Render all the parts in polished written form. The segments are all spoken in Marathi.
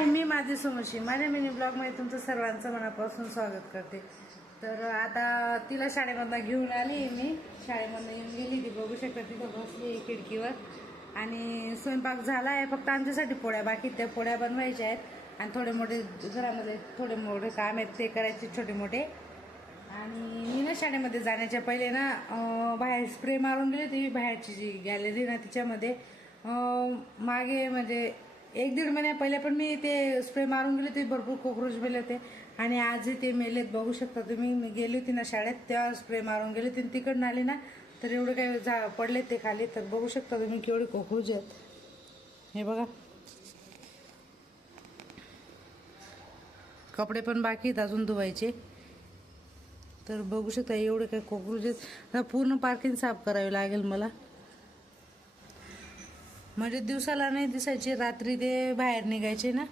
हाय, मी माझी समोशी माझ्या मिनी ब्लॉगमध्ये तुमचं सर्वांचं मनापासून स्वागत करते. तर आता तिला शाळेमधनं घेऊन आली मी. शाळेमधनं येऊन गेली ती, बघू शकता तिथं बसली खिडकीवर. आणि स्वयंपाक झाला आहे, फक्त आमच्यासाठी पोळ्या बाकी, त्या पोळ्या बनवायच्या आहेत. आणि थोडे मोठे घरामध्ये थोडे मोठे काम आहेत ते करायचे, छोटे मोठे. आणि मी ना शाळेमध्ये जाण्याच्या पहिले ना बाहेर स्प्रे मारून गेले. ती बाहेरची जी गॅलरी ना तिच्यामध्ये मागे म्हणजे 1-1.5 महिन्या पहिले पण मी ते स्प्रे मारून गेले, ते भरपूर कॉक्रोच मेले होते. आणि आजही ते मेलेत, बघू शकता तुम्ही. मी गेली होती ना शाळेत तेव्हा स्प्रे मारून गेले होते, तिकडनं आली ना तर एवढे काही पडले ते खाली. तर बघू शकता तुम्ही केवढे कॉक्रोच आहेत. हे बघा, कपडे पण बाकी आहेत अजून धुवायचे. तर बघू शकता एवढे काही कॉक्रोच आहेत. पूर्ण पार्किंग साफ करावी लागेल मला. म्हणजे दिवसाला नाही दिसायचे, रात्री ते बाहेर निघायचे ना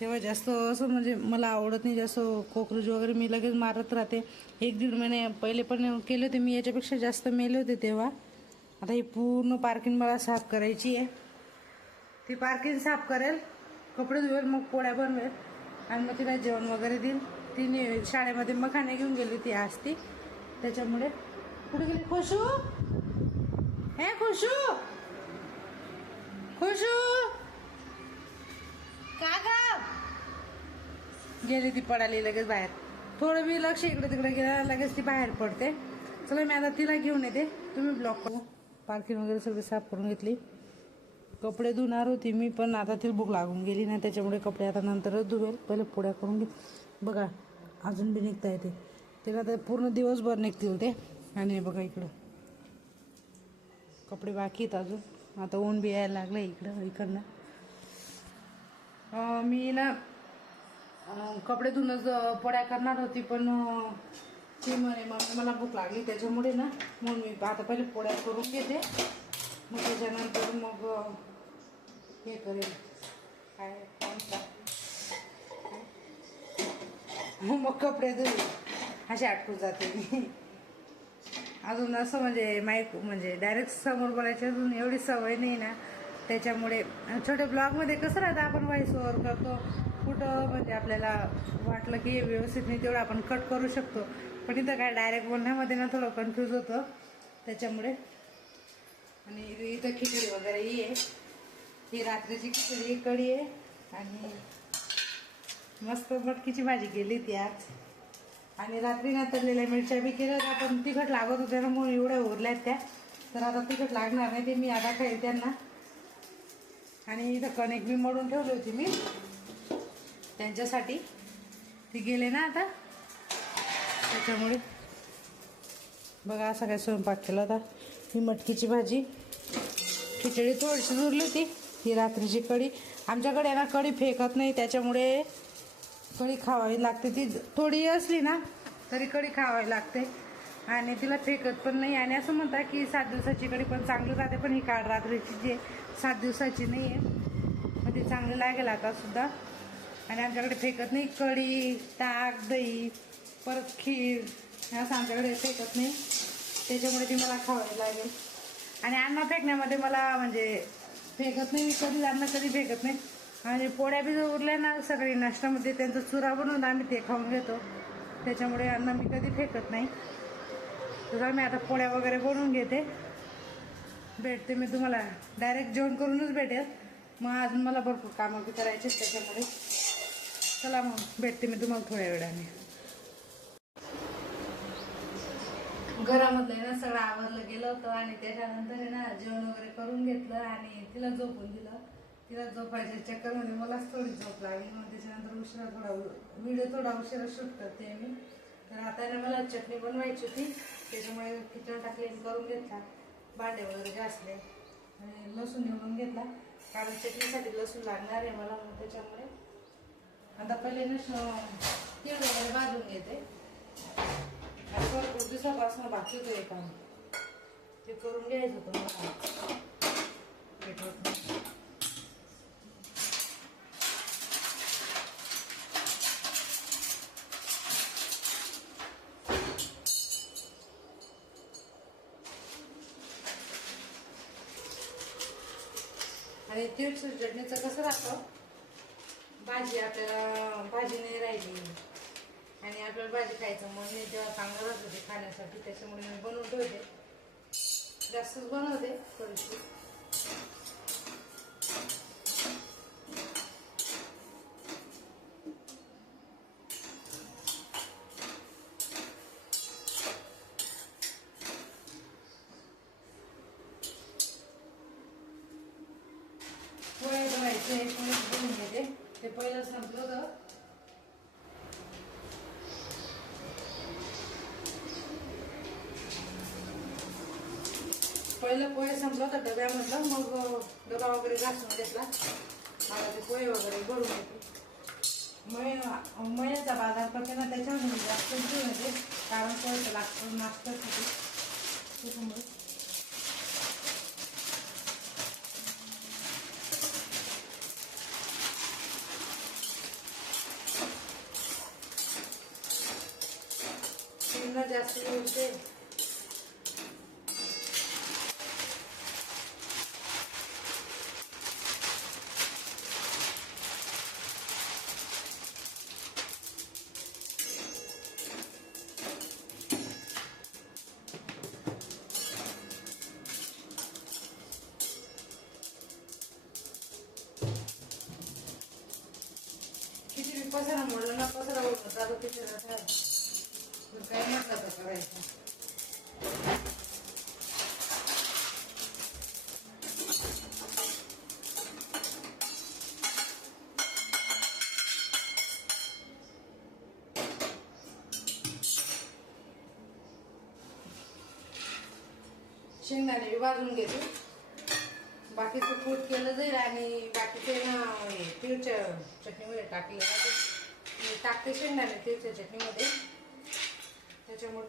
तेव्हा जास्त असं म्हणजे मला आवडत नाही जास्त कॉक्रोच वगैरे. मी लगेच मारत राहते. 1-1.5 महिने पहिले पण केले होते मी, याच्यापेक्षा जास्त मेले होते तेव्हा. आता ही पूर्ण पार्किंग मला साफ करायची आहे. ती पार्किंग साफ करेल, कपडे धुवेल, मग पोळ्या बनवेल आणि मग तिला जेवण वगैरे देईल. तिने शाळेमध्ये मखाने घेऊन गेली ती असती, त्याच्यामुळे. कुठे गेली खुशू? हे खुशू, खुशू का ग? गेली ती पडाली लगेच बाहेर. थोडं मी लक्ष इकडे तिकडे गेला लगेच ती बाहेर पडते. चला मी आता तिला घेऊन येते, तुम्ही ब्लॉक करा. पार्किंग वगैरे सगळी साफ करून घेतली. कपडे धुणार होती मी पण आता तिला भूक लागून गेली ना, त्याच्यामुळे कपडे आता नंतरच धुवेल. पहिले पोळ्या करून घे. बघा अजून बी निघता येते तिला, तर पूर्ण दिवसभर निघतील ते. आणि बघा इकडं कपडे बाकी आहेत अजून. आता ऊन बी यायला लागलं इकडनं. मी ना कपडे धुणं पोळ्या करणार होती, पण ती म्हणे मग मला भूक लागली, त्याच्यामुळे ना मग मी आता पहिले पोळ्या करून घेते, मग त्याच्यानंतर मग हे करेल काय मग कपडे धुईल. असे आटकून जाते मी. अजून असं म्हणजे डायरेक्ट समोर बोलायची अजून एवढी सवय नाही ना, त्याच्यामुळे. छोट्या ब्लॉगमध्ये कसं राहतं, आपण व्हॉइस ओव्हर करतो, कुठं म्हणजे आपल्याला वाटलं की व्यवस्थित नाही तेवढं आपण कट करू शकतो. पण इथं काय डायरेक्ट बोलण्यामध्ये ना थोडं कन्फ्यूज होतं, त्याच्यामुळे. आणि इथं खिचडी वगैरे ही आहे, ही रात्रीची खिचडी कढी आहे. आणि मस्त मटकीची भाजी केली ती आज. आणि रात्री ना तळलेल्या मिरच्या बी केल्या होत्या, पण तिखट लागत होत्या ना म्हणून एवढ्या उरल्यात त्या. तर आता तिखट लागणार नाही, ते मी आता खाईल त्यांना. आणि इथं कणिक बी मळून ठेवली होती मी त्यांच्यासाठी, ते गेले ना आता, त्याच्यामुळे. बघा असा काय स्वयंपाक केला होता. ही मटकीची भाजी, खिचडी थोडीशी उरली होती, ही रात्रीची कढी. आमच्याकडे ना कढी फेकत नाही, त्याच्यामुळे कढी खावावी लागते. ती थोडी असली ना तरी कढी खावावी लागते, आणि तिला फेकत पण नाही. आणि असं म्हणतात की 7 दिवसाची कढी पण चांगली राहते, पण ही काळ रात्रीची जी 7 दिवसाची नाही आहे, मग ती चांगली लागेल आता सुद्धा. आणि आमच्याकडे फेकत नाही कढी, ताक, दही, परत खीर, असं आमच्याकडे फेकत नाही, त्याच्यामुळे ती मला खावावी लागेल. आणि अन्न फेकण्यामध्ये मला म्हणजे फेकत नाही मी कधी, अन्न कधी फेकत नाही. आणि पोळ्या बी उरल्या ना सगळी नाश्त्यामध्ये, त्यांचा चुरा बनवून आम्ही ते खाऊन घेतो, त्याच्यामुळे अन्न मी कधी फेकत नाही. तर मी आता पोळ्या वगैरे बनवून घेते, भेटते मी तुम्हाला. डायरेक्ट जेवण करूनच भेटेल, मग अजून मला भरपूर कामं बी करायचे, त्याच्यामुळे. चला मग भेटते मी तुम्हाला थोड्या वेळाने. घरामधलं आहे ना सगळं आवरलं गेलं होतं, आणि त्याच्यानंतर आहे ना जेवण वगैरे करून घेतलं आणि तिला झोपून दिलं. तिला झोपायच्या चक्करमध्ये मलाच थोडी झोप लागली, मग त्याच्यानंतर व्हिडिओ थोडा उशिरा शूट करते मी. तर आता ना मला चटणी बनवायची होती, त्याच्यामुळे खिचडी टाकली करून घेतला, भांडे वगैरे घासले आणि लसूण निवडून घेतला, कारण चटणीसाठी लसूण लागणार आहे मला, मग त्याच्यामुळे. आता पहिले ना तीळ वगैरे भाजून घेते. भरपूर दिवसापासून बाकी होतं एक काम, ते करून घ्यायचं होतं मला. आणि तीळ चटणीचं कसं राहतं, भाजी आपल्याला भाजी नाही राहिली आणि आपल्याला भाजी खायचं मन नाही तेव्हा चांगलं राहत होते खाण्यासाठी, त्याच्यामुळे मी बनवून ठेवते. जास्तच बनवते थोडीशी. पोहे बनवायचे बनवून घेते. ते पहिलं संपलं होतं. पहिलं पोहे संपलं होतं डब्यामधलं, मग डबा वगैरे घासून घेतला. मला ते पोहे वगैरे भरून येते. महिन्याचा बाजार करते ना, त्याच्यामध्ये जास्त घेऊन येते, कारण पोहे लागतं नाश्त्यासाठी. त्याच्यामुळे जास्त होते. किती पसारा मोडला ना, पसारा होता जातो तिथे काय म्हटलं तर करायचं. शेंगदाणे भाजून घेते. बाकीचं कूट केलं जाईल आणि बाकीचे ना तिळच्या चटणीमध्ये टाकले टाकते शेंगदाणे तिळच्या चटणीमध्ये. त्याच्यामुळे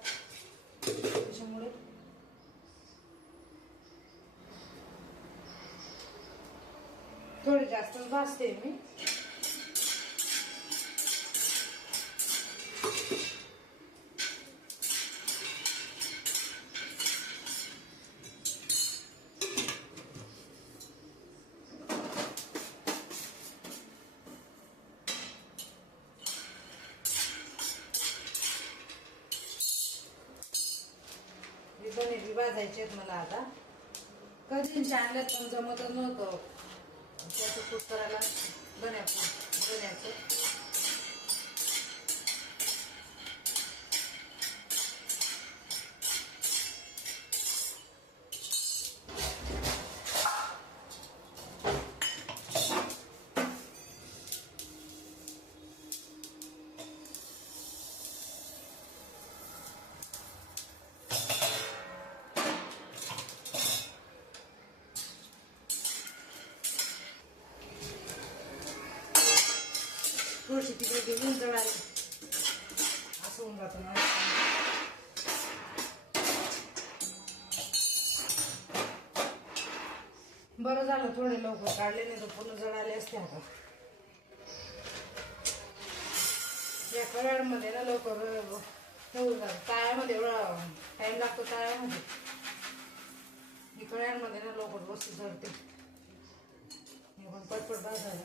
थोडे जास्तच भाजते मी. दोन्ही भाजायचे आहेत मला आता. कधी आणल्यात पण जमतच नव्हतं त्याचं कूट करायला. गण्याचं थोडीशी तिकडे घेऊन जळाली असं होऊन जातं ना. बरं झालं थोडे लवकर काढले, नाही तर पूर्ण जळाले असते. आता या कळ्यांमध्ये ना लवकर होऊन जातं. तळ्यामध्ये एवढा टाइम लागतो. तळ्यामध्ये कळ्यांमध्ये ना लवकर वस्तू जळते. पण पटपट भाजायला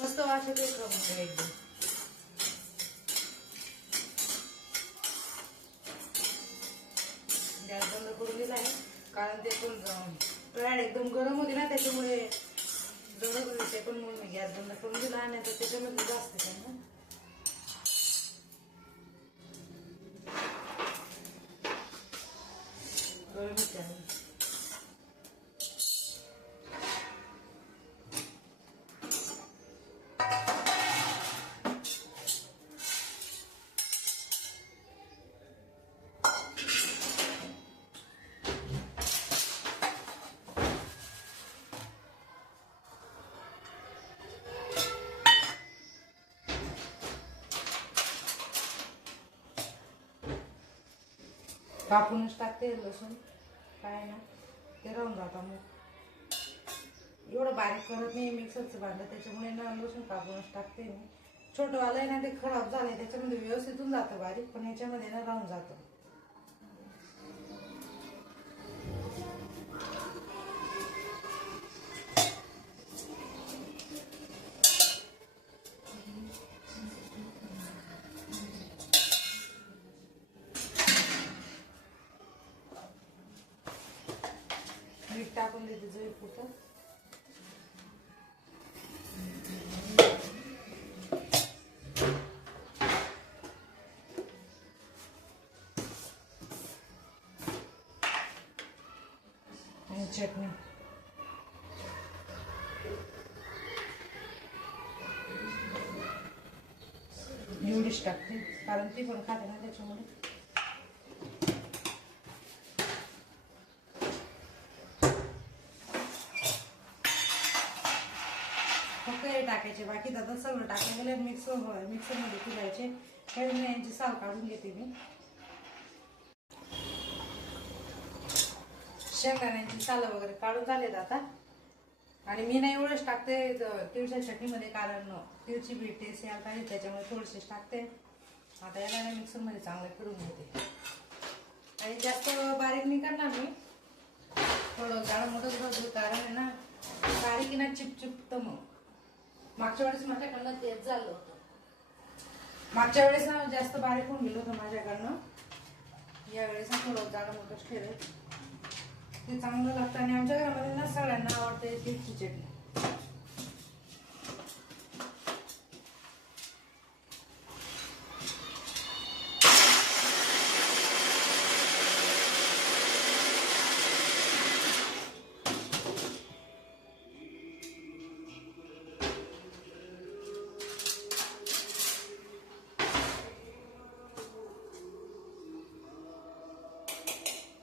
मस्त वास येतो एकदम. गॅस बंद करून दिला आहे, कारण ते पण कढाई एकदम गरम होती ना, त्याच्यामुळे जळत होते. ते पण मग मी गॅस बंद करून दिला आणि आता त्याच्यामध्ये जास्त त्यांना गरम होते. कापूनच टाकते लसूण, काय ना ते राहून जाता. मग एवढं बारीक करत नाही मिक्सरचं भांडं, त्याच्यामुळे ना लसूण कापूनच टाकते मी. छोटं वालं आहे ना, ते खराब झालंय, त्याच्यामध्ये व्यवस्थितून जातं बारीक, पण याच्यामध्ये ना राहून जातं. टाकून देते चवीपुरतं. आणि चटणी एवढीच टाकते कारण ती पण खाते ना त्याच्यामुळे. फक्त हे टाकायचे, बाकी आता सगळं टाकून गेलं मिक्सरमध्ये फिरायचे. हे यांची साल काढून घेते मी. शेंगदाण्यांची सालं वगैरे काढून झालेत आता. आणि मी नाही एवढंच टाकते तिळच्या चटणीमध्ये कारण तिळची बी टेस्ट यायला पाहिजे त्याच्यामुळे थोडेसेच टाकते. आता याला मिक्सरमध्ये चांगलं फिरून घेते. आणि जास्त बारीक नाही करणार मी, थोडं जाडं मोठंच करतो कारण आहे ना बारीक ना चिपचिपतं. मग मागच्या वेळेस माझ्याकडनं तेच झालं होतं. मागच्या वेळेस ना जास्त बारीक होऊन गेलं होतं माझ्याकडनं. यावेळेस ना थोडं जाडं मोठंच ठेवेल, ते चांगलं लागतं. आणि आमच्या घरामध्ये ना सगळ्यांना आवडते तिळची चटणी.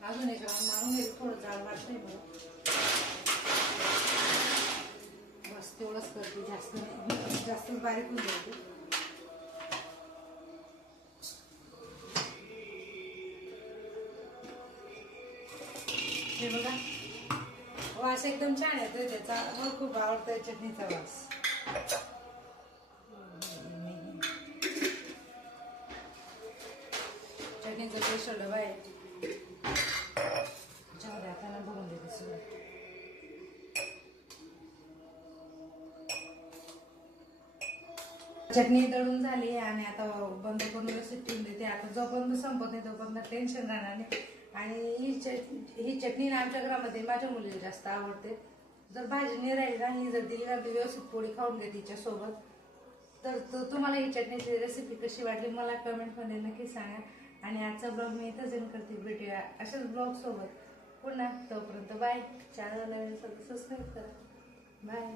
अजून एक राऊंड मारून घेईल, थोडं जाड वाटतंय मला. बस तेवढंच करते, जास्त नाही, जास्तच बारीक होऊन जाते. हे बघा वास एकदम छान येतोय त्याचा. मला खूप आवडतोय चटणीचा वास. चटणीचा स्पेशल डबा आहे. त्याच्यामध्ये आपल्याला बघून देते सगळं. चटणी दळून झाली आणि आता बंद करून व्यवस्थित ठेवून देते. आता जोपर्यंत संपत नाही तोपर्यंत टेन्शन राहणार नाही. आणि ही चटणी ना आमच्या घरामध्ये माझ्या मुलीला जास्त आवडते. जर भाजी नाही राहिली ना, ही जर दिली ना व्यवस्थित पोळी खाऊन घेते तिच्यासोबत. तर तुम्हाला ही चटणीची रेसिपी कशी वाटली मला कमेंटमध्ये नक्की सांगा. आणि आजचा ब्लॉग मी इथंच एंड करते. भेटूया अशाच ब्लॉग सोबत पुन्हा. तोपर्यंत बाय. चॅनलला सबस्क्राईब करा. बाय.